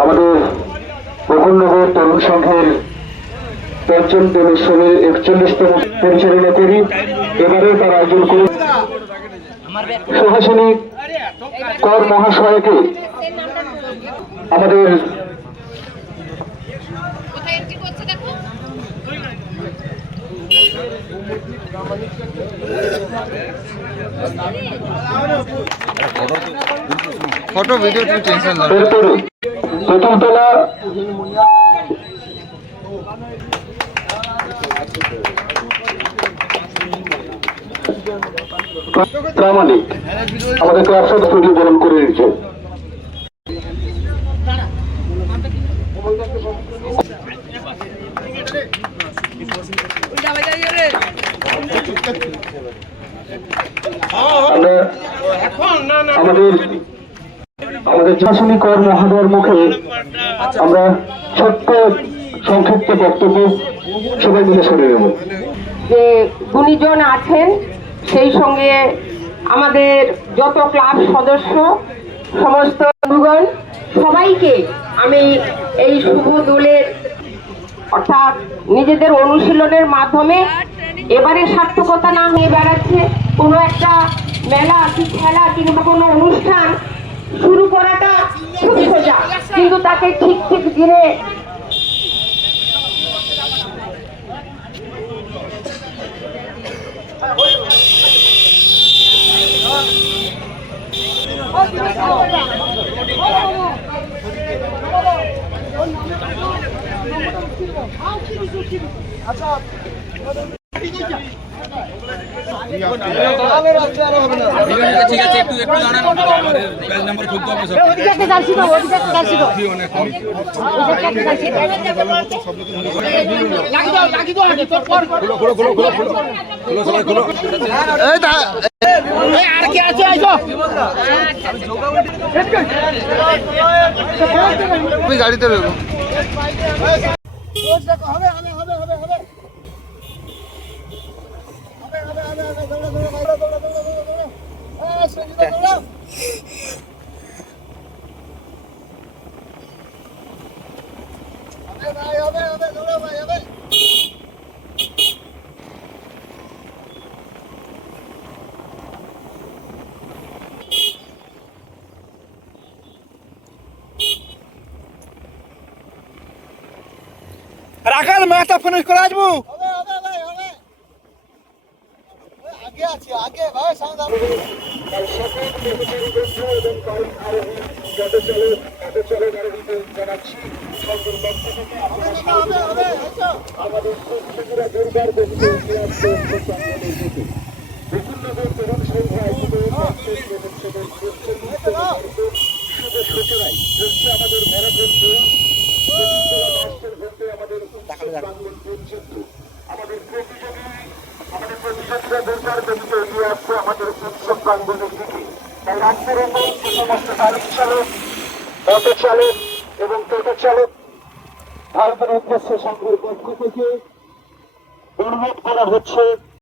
আমাদের মোহননগর তরুণ সংঘের পঞ্চম উৎসবের 41তম পরিচালনা করি। এবারে তার আয়োজন করি সুহাসিনী কর মহাশয়কে আমাদের ফটো ভিডিও তুমি টেনশন নাও। প্রথম তোলা প্রামাণিক আমাদের ক্লাব সদস্যটি বরণ করে নিচ্ছে। আমাদের শাসনী কর মহাদয়ের মুখে আমরা ছোট্ট সংক্ষিপ্ত বক্তব্য সবাই মিলে শুনে নেব। যে গুণীজন আছেন, সেই সঙ্গে আমাদের যত ক্লাব সদস্য, সমস্ত বন্ধুগণ, সবাইকে আমি এই শুভ দোলের অর্থাৎ নিজেদের অনুশীলনের মাধ্যমে এবারে সার্থকতা না হয়ে বেড়াচ্ছে কোনো একটা মেলা কি খেলা কিংবা কোনো অনুষ্ঠান শুরু করাটা খুব সোজা, কিন্তু তাকে ঠিক ঠিক দিনে ঠিক আছে, একটু দাঁড়ান, পেজ নাম্বার খুলতে হবে সব। তুমি গাড়িতে রইব। রাখাল ম্যাচটা ফিনিশ করে আসবো। আগে আছে, আগে ভাই সামনে আমাদের উৎসব প্রাঙ্গণের দিকে তাই রাস্তার উপর সমস্ত গাড়ি চালক, অটো চালক এবং টোটো চালক ভারতের উদ্দেশ্যে সংঘের পক্ষ থেকে অনুরোধ করা হচ্ছে